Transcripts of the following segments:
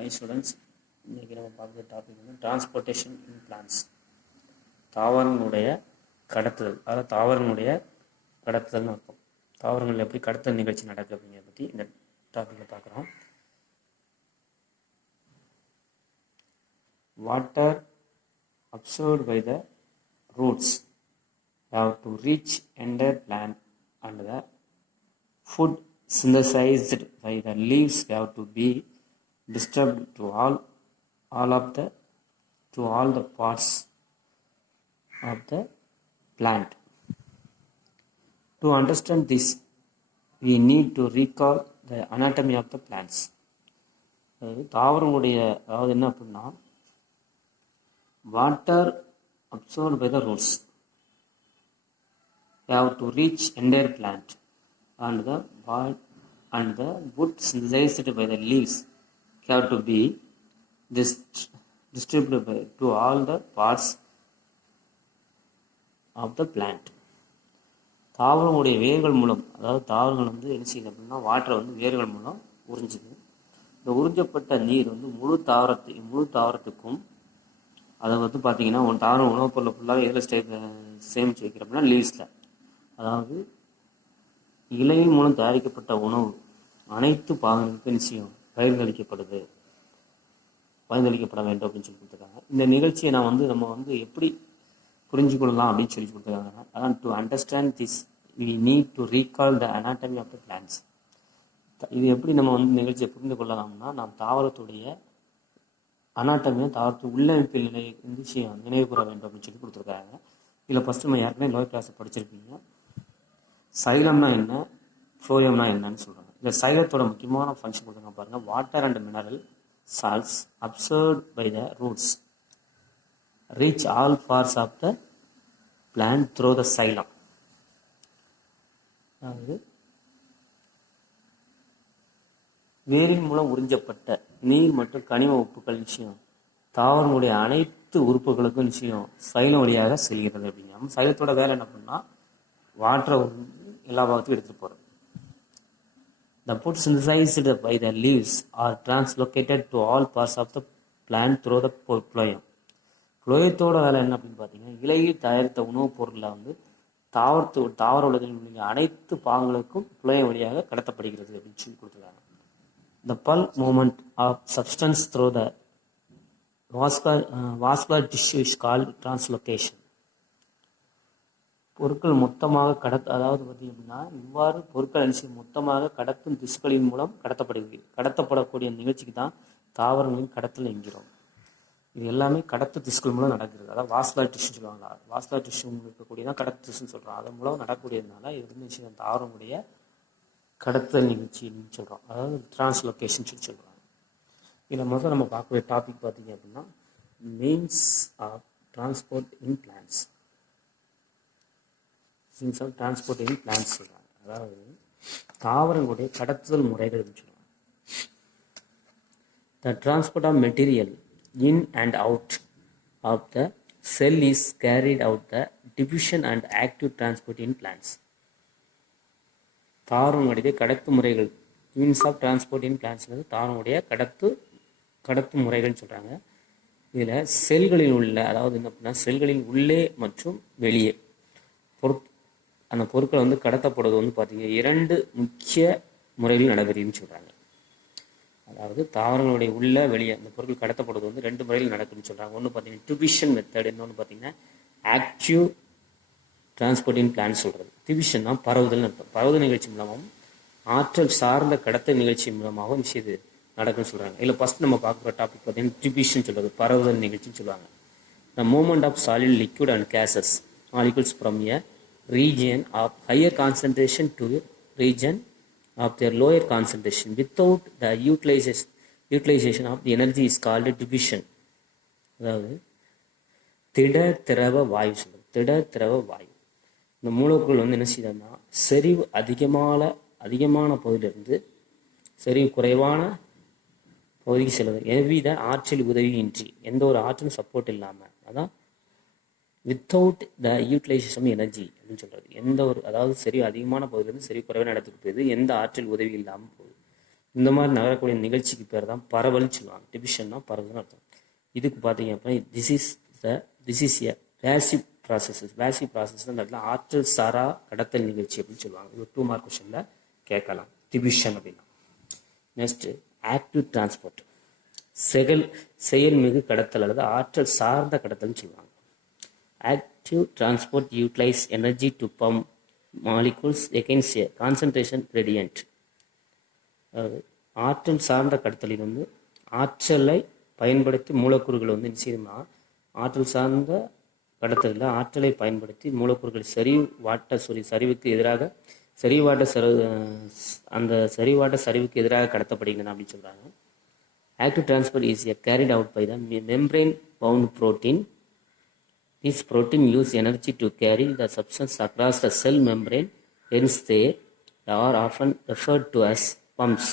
High students, இன்றைக்கி நம்ம பார்க்குற டாபிக் வந்து டிரான்ஸ்போர்ட்டேஷன் இன் பிளான்ஸ். தாவரங்களுடைய கடத்துதல், அதாவது தாவரங்களுடைய கடத்துதல்னு அர்த்தம். தாவரங்கள் எப்படி கடத்தல் நிகழ்ச்சி நடக்குது அப்படிங்கிறத பற்றி இந்த டாப்பிக்கில் பார்க்குறோம். Water absorbed by the roots have to reach entire plant, and the food synthesized by the leaves have to be distributed to all the parts of the plant. To understand this, we need to recall the anatomy of the plants. தாவரங்களுடைய அதாவது என்ன அப்படின்னா, water absorbed by the roots have to reach entire plant, and the wood synthesized by the leaves have to be distributed to all the parts of the plant. தாவரங்களுடைய வேர்கள் மூலம், அதாவது தாவரங்கள் வந்து என்ன செய்யுது அப்படின்னா வாட்டரை வந்து வேர்கள் மூலம் உறிஞ்சுது. இந்த உறிஞ்சப்பட்ட நீர் வந்து முழு தாவரத்துக்கும், அதை வந்து பார்த்தீங்கன்னா ஒரு தாவரம் உணவுப் பொருளை ஃபுல்லாக எதில் சேமித்து வைக்கிற அப்படின்னா லீவ்ஸில், அதாவது இலையின் மூலம் தயாரிக்கப்பட்ட உணவு அனைத்து பாகங்களுக்கு நிச்சயம் பகிர்ந்தளிக்கப்பட வேண்டும் அப்படின்னு சொல்லி கொடுத்துருக்காங்க. இந்த நிகழ்ச்சியை நம்ம வந்து எப்படி புரிஞ்சுக்கொள்ளலாம் அப்படின்னு சொல்லி கொடுத்துருக்காங்க. அதான் to understand this we need to recall the anatomy of the plants. இது எப்படி நம்ம வந்து நிகழ்ச்சியை புரிந்து கொள்ளலாம்னா, நாம் தாவரத்துடைய அனாட்டமியை, தாவரத்து உள்ளமைப்பில் நினைவு கூற வேண்டும் அப்படின்னு சொல்லி கொடுத்துருக்காங்க. இதில் ஃபஸ்ட்டு நம்ம ஏற்கனவே லோயர் கிளாஸை படிச்சிருப்பீங்க. சைலம்னா என்ன, ஃப்ளோயம்னா என்னன்னு சொல்கிறாங்க. இந்த சைலத்தோட முக்கியமான ஃபங்க்ஷன் கொடுத்துருங்க பாருங்கள். Water and mineral salts absorbed by the roots reach all parts of the plant through the xylem. அதாவது வேரின் மூலம் உறிஞ்சப்பட்ட நீர் மற்றும் கனிம உப்புக்கள் நிச்சயம் தாவரங்களுடைய அனைத்து உறுப்புகளுக்கும் நிச்சயம் சைலம் வழியாக செல்கிறது. அப்படிங்க சைலத்தோட வேலை என்ன பண்ணா, வாட்டரை எல்லா பாகத்துக்கும் எடுத்துட்டு போகிறது. The food synthesized by the leaves are translocated to all parts of the plant through the phloem. phloemத்தோட வேலை என்ன அப்படின்னு பார்த்தீங்கன்னா, இலையில் தயாரித்த உணவுப் பொருளை வந்து தாவர உலகில் உள்ள அனைத்து பாகங்களுக்கும் phloem வழியாக கடத்தப்படுகிறது அப்படின்னு சொல்லி கொடுத்துருக்காங்க. The pulp movement of substance through the vascular tissue is called translocation. பொருட்கள் மொத்தமாக அதாவது பார்த்தீங்க அப்படின்னா, இவ்வாறு பொருட்கள் மொத்தமாக கடத்தும் திசுக்களின் மூலம் கடத்தப்படக்கூடிய நிகழ்ச்சிக்கு தான் தாவரங்களின் கடத்தல் என்கிறோம். இது எல்லாமே கடத்து திசுக்கள் மூலம் நடக்கிறது. அதாவது வாஸ்குலர் டிஷ்யூ சொல்லுவாங்க. வாஸ்குலர் டிஷ்யூ இருக்கக்கூடியதான் கடத்து திசுன்னு சொல்கிறோம். அதன் மூலம் நடக்கூடியதுனால இது வந்து தாவரங்களுடைய கடத்தல் நிகழ்ச்சின்னு சொல்கிறோம். அதாவது டிரான்ஸ்லொகேஷன் சொல்லி சொல்கிறாங்க. இதில் முதல்ல நம்ம பார்க்கக்கூடிய டாபிக் பார்த்தீங்க அப்படின்னா, means of transport in plants. Transport in plants சொல்கிறாங்க. அதாவது தாவரங்களுடைய கடத்துதல் முறைகள் சொல்லுவாங்க. The transport of material in and out of the cell is carried out the diffusion and active transport in plants. தாவரங்களுடைய கடத்து முறைகள், means of transport in plants தாவரங்களுடைய கடத்து முறைகள்னு சொல்கிறாங்க. இதில் செல்களில் உள்ள, அதாவது என்ன அப்படின்னா செல்களின் உள்ளே மற்றும் வெளியே அந்த பொருட்கள் வந்து கடத்தப்படுவது வந்து பார்த்தீங்கன்னா 2 முக்கிய முறைகள் நடைபெறுன்னு சொல்கிறாங்க. அதாவது தாவரங்களுடைய உள்ள வெளியே அந்த பொருட்கள் கடத்தப்படுவது வந்து 2 முறையில் நடக்குதுன்னு சொல்கிறாங்க. ஒன்று பார்த்தீங்கன்னா டிஃப்யூஷன் மெத்தட், இன்னொன்று பார்த்தீங்கன்னா ஆக்டிவ் டிரான்ஸ்போர்ட் இன் பிளான்ஸ் சொல்கிறது. டிஃப்யூஷன்னா பரவுதல் அர்த்தம். பரவுதல் நிகழ்ச்சி மூலமாகவும் ஆற்றல் சார்ந்த கடத்தல் நிகழ்ச்சி மூலமாகவும் இது நடக்குன்னு சொல்கிறாங்க. இதில் ஃபஸ்ட் நம்ம பார்க்குற டாபிக் பார்த்தீங்கன்னா டிஃப்யூஷன் சொல்கிறது, பரவுதல் நிகழ்ச்சின்னு சொல்லுவாங்க. The movement of solid liquid and gases molecules from a region of higher concentration to region of their lower concentration without the utilization of the energy is called diffusion. அதாவது திடத்திரவ வாயு சொல்றது. திடத்திரவ வாயு இந்த மூலக்கூறுகள் வந்து என்ன செய்யணும்னா, செறிவு அதிகமான பகுதியிலிருந்து செறிவு குறைவான பகுதிக்கு செல்வது எவ்வித ஆற்றல் உதவியின்றி, எந்த ஒரு ஆற்றலும் சப்போர்ட் இல்லாமல், அதான் வித்தவுட் த யூட்டிலைசேஷன் எனர்ஜி அப்படின்னு சொல்கிறது. எந்த ஒரு, அதாவது சரி அதிகமான பகுதியிலேருந்து சரி குறைவான இடத்துக்கு போகுது, எந்த ஆற்றல் உதவி இல்லாமல் போகுது. இந்த மாதிரி நகரக்கூடிய நிகழ்ச்சிக்கு பேர் தான் பரவல்னு சொல்லுவாங்க. டிவிஷன்னா பரவல்னு அர்த்தம். இதுக்கு பார்த்தீங்க அப்படின்னா this is a passive processes. Passive process தான் இந்த இடத்துல ஆற்றல் சாரா கடத்தல் நிகழ்ச்சி அப்படின்னு சொல்லுவாங்க. இது 2 மார்க் கொஸ்டினில் கேட்கலாம் டிவிஷன் அப்படின்னா. நெக்ஸ்ட்டு ஆக்டிவ் டிரான்ஸ்போர்ட், செயல்மிகு கடத்தல் அல்லது ஆற்றல் சார்ந்த கடத்தல்னு சொல்லுவாங்க. Active transport utilise energy to pump molecules against a concentration gradient. அதாவது ஆற்றல் சார்ந்த கடத்தலில் வந்து ஆற்றலை பயன்படுத்தி மூலக்கூறுகளை வந்து என்ன செய்யணும்னா, ஆற்றல் சார்ந்த கடத்தலில் ஆற்றலை பயன்படுத்தி மூலக்கூறுகள் சரிவுக்கு எதிராக அந்த சரிவாட்ட சரிவுக்கு எதிராக கடத்தப்படுகின்றன அப்படின்னு சொல்கிறாங்க. Active transport is carried out by the membrane bound protein. This protein use energy to carry the substance across the cell membrane, hence they are often referred to as pumps.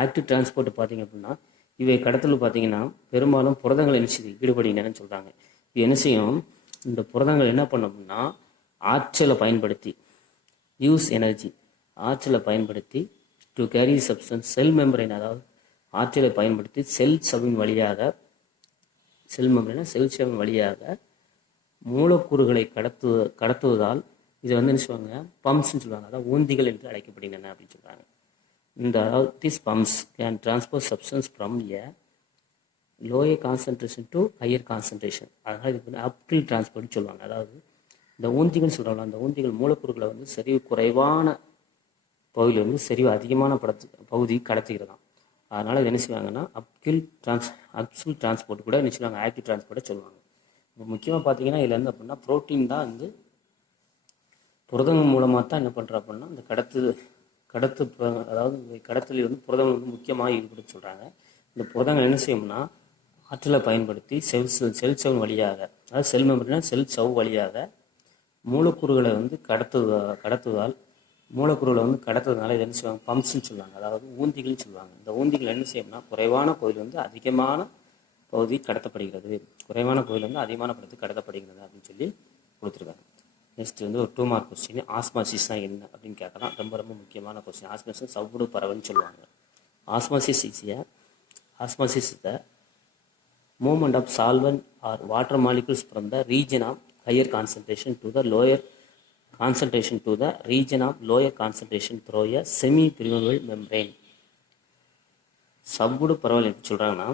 Active transport பார்த்தீங்க அப்படின்னா இவை கடத்தல் பார்த்தீங்கன்னா பெரும்பாலும் புரதங்கள் என்ன செய்யுது ஈடுபடுகின்றனன்னு சொல்கிறாங்க. இது என்ன செய்யும், இந்த புரதங்கள் என்ன பண்ணோம்னா ஆற்றலை பயன்படுத்தி ஆற்றலை பயன்படுத்தி to carry substance sell membrane, அதாவது ஆற்றலை பயன்படுத்தி செல் சவ்வின் வழியாக மூலக்கூறுகளை கடத்துவதால் இதை வந்து என்ன சொல்லுவாங்க, பம்ப்ஸ்ன்னு சொல்லுவாங்க. அதாவது ஊந்திகள் என்று அழைக்கப்படுகின்றன அப்படின்னு சொல்கிறாங்க. இந்த அதாவது this pumps can transport substance from a lower concentration to higher concentration. அதனால் இதுக்கு வந்து அப்கில் டிரான்ஸ்போர்ட்னு சொல்லுவாங்க. அதாவது இந்த ஊந்திகள் சொல்கிறாங்க, அந்த ஊந்திகள் மூலக்கூறுகளை வந்து செறிவு குறைவான பகுதியிலிருந்து செறிவு அதிகமான பகுதி கடத்துகிறதாம். அதனால் இது என்ன செய்வாங்கன்னா அப்கில் டிரான்ஸ்போர்ட் கூட என்ன செய்வாங்க, ஆக்டிவ் டிரான்ஸ்போர்ட்டை சொல்லுவாங்க. இப்போ முக்கியமாக பார்த்தீங்கன்னா இதில் வந்து அப்படின்னா புரோட்டீன் தான் வந்து புரதங்கள் மூலமாக தான் என்ன பண்ணுறா அப்படின்னா இந்த அதாவது கடத்தலில் வந்து புரதங்கள் வந்து முக்கியமாக ஈடுபட்டு சொல்கிறாங்க. இந்த புரதங்கள் என்ன செய்யும்னா ஆற்றலை பயன்படுத்தி செல் சவ் வழியாக, அதாவது செல் மெம்பர்னா செல் சவ் வழியாக மூலக்கூறுகளை வந்து கடத்துவதால் மூலக்கூறுகளை வந்து கடத்துறதுனால இது என்ன செய்வாங்க, பம்ப்ஸ்ன்னு சொல்லுவாங்க. அதாவது ஊந்திகள்னு சொல்லுவாங்க. இந்த ஊந்திகள் என்ன செய்யும்னா குறைவான பகுதியில் வந்து அதிகமான பகுதி கடத்தப்படுகிறது, குறைவான பகுதியில் வந்து அதிகமான பகுதி கடத்தப்படுகிறது அப்படின்னு சொல்லி கொடுத்துருக்காங்க. நெக்ஸ்ட் வந்து ஒரு 2 மார்க் கொஸ்டின், ஆஸ்மாசிஸ் தான் என்ன அப்படின்னு கேட்கலாம். ரொம்ப ரொம்ப முக்கியமான கொஸ்டின். ஆஸ்மாசிஸ் சவ்வுடு பரவல்னு சொல்லுவாங்க. Osmosis is the movement of solvent or water molecules from the region of higher concentration to the lower concentration through a semi permeable membrane. சவ்வுடு பரவல் எப்படி சொல்கிறாங்கன்னா,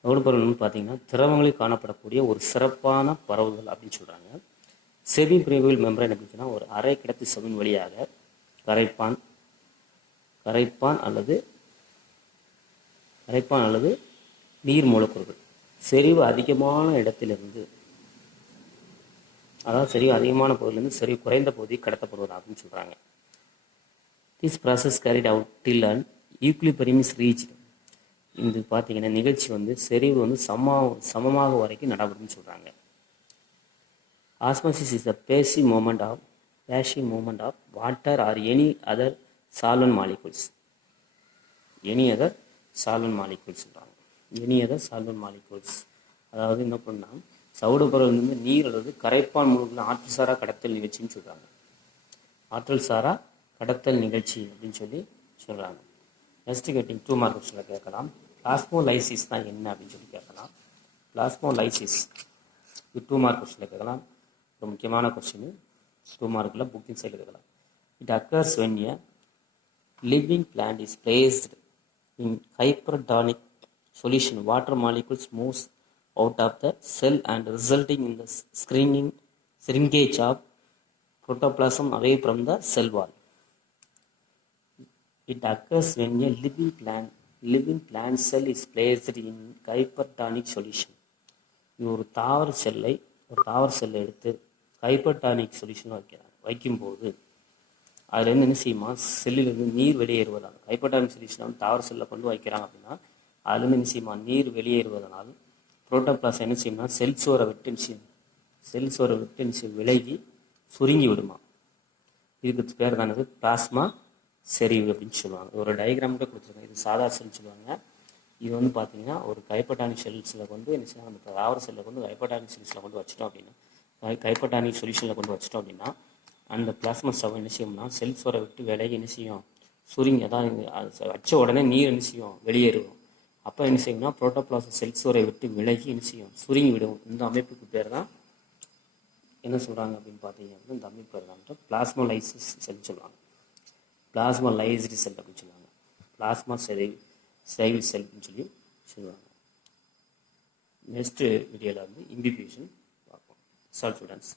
சவ்வுடு பரவல்னு பார்த்தீங்கன்னா திரவங்களில் காணப்படக்கூடிய ஒரு சிறப்பான பரவுதல் அப்படின்னு சொல்கிறாங்க. செமி பிரிமபிள் மெம்பரேன் அப்படின்னு சொன்னால் ஒரு அரை கிடத்தி சவின் வழியாக கரைப்பான் அல்லது நீர் மூலக்கூறுகள் செறிவு அதிகமான இடத்திலிருந்து, அதாவது செறிவு அதிகமான பகுதியிலிருந்து செறிவு குறைந்த பகுதி கடத்தப்படுவது அப்படின்னு சொல்கிறாங்க. This process carried out till and equilibrium is reached. இது பார்த்தீங்கன்னா நிகழ்ச்சி வந்து செறிவு வந்து சமமாக வரைக்கும் நடைபெறும்னு சொல்கிறாங்க. Osmosis is the passive movement of water or any other solvent molecules. அதாவது என்ன பண்ணால் சவுடு பரவல் வந்து நீர் அல்லது கரைப்பான் மூலக்கூறு ஆற்றல் சாரா கடத்தல் நிகழ்ச்சின்னு சொல்கிறாங்க. ஆற்றல் சாரா கடத்தல் நிகழ்ச்சி அப்படின்னு சொல்லி சொல்கிறாங்க. நெக்ஸ்ட் கேட்டிங் 2 மார்க் கொஸ்டினில் கேட்கலாம். பிளாஸ்மோலைசிஸ் தான் என்ன அப்படின்னு சொல்லி கேட்கலாம். பிளாஸ்மோலைசிஸ் இது 2 மார்க் கொஸ்டினில் கேட்கலாம். ஒரு முக்கியமான கொஸ்டின் 2 மார்க்கில் புக்கிங் சைடில் கேட்கலாம். It occurs when a living plant is placed in hypertonic solution. Water molecules moves out of the cell and resulting in the shrinkage of protoplasm away from the cell wall. It occurs when a living plant cell is placed in hypertonic solution. இது ஒரு தாவர செல்லை எடுத்து hypertonic solution வைக்கும்போது அதுலேருந்து என்ன செய்யுமா, செல்லிலிருந்து நீர் வெளியேறுவதால், ஹைப்பர்டானிக் சொல்யூஷனை வந்து தாவர செல்லில் கொண்டு வைக்கிறாங்க அப்படின்னா அதுலேருந்து என்ன செய்யுமா, நீர் வெளியேறுவதனால் புரோட்டோபிளாசம் என்ன செய்யும்னா செல் சோரை விட்டு விலகி சுருங்கி விடுமா. இதுக்கு பேர் தானது பிளாஸ்மா செறிவு அப்படின்னு சொல்லுவாங்க. ஒரு டயக்ராம் கூட கொடுத்துருக்காங்க. இது சாதா செல்னு சொல்லுவாங்க. இது வந்து பார்த்தீங்கன்னா ஒரு ஹைப்பர்டானிக் செல்ஸில் கொண்டு என்ன செய்யலாம், நம்ம தாவர செல்லில் கொண்டு ஹைப்பர்டானிக் செல்ஸில் கொண்டு வச்சிட்டோம் அப்படின்னா, ஹைப்பர்டானிக் சொல்யூஷனில் கொண்டு வச்சிட்டோம் அப்படின்னா அந்த பிளாஸ்மா சவ் என்ன செய்யும்னா செல் சோரை விட்டு விலகி என்ன செய்யும், சுருங்கி அதான் வச்ச உடனே நீர் என்ன செய்யும், வெளியேறும். அப்போ என்ன செய்யும்னா புரோட்டோபிளாசம் செல் சுவரை விட்டு விலகி என்ன செய்யும், சுருங்கி விடும். இந்த அமைப்புக்கு பேர் தான் என்ன சொல்கிறாங்க அப்படின்னு பார்த்தீங்க அப்படின்னா, இந்த அமைப்பு பேர் தான் பிளாஸ்மோலைசிஸ் செல் சொல்லுவாங்க. பிளாஸ்மோலைஸ்டு செல் அப்படின்னு சொல்லுவாங்க. பிளாஸ்மா செல் செல் அப்படின்னு சொல்லி சொல்லுவாங்க. நெக்ஸ்ட் வீடியோவில் வந்து இம்பிபியூஷன் பார்ப்போம். ஸ்டூடெண்ட்ஸ்.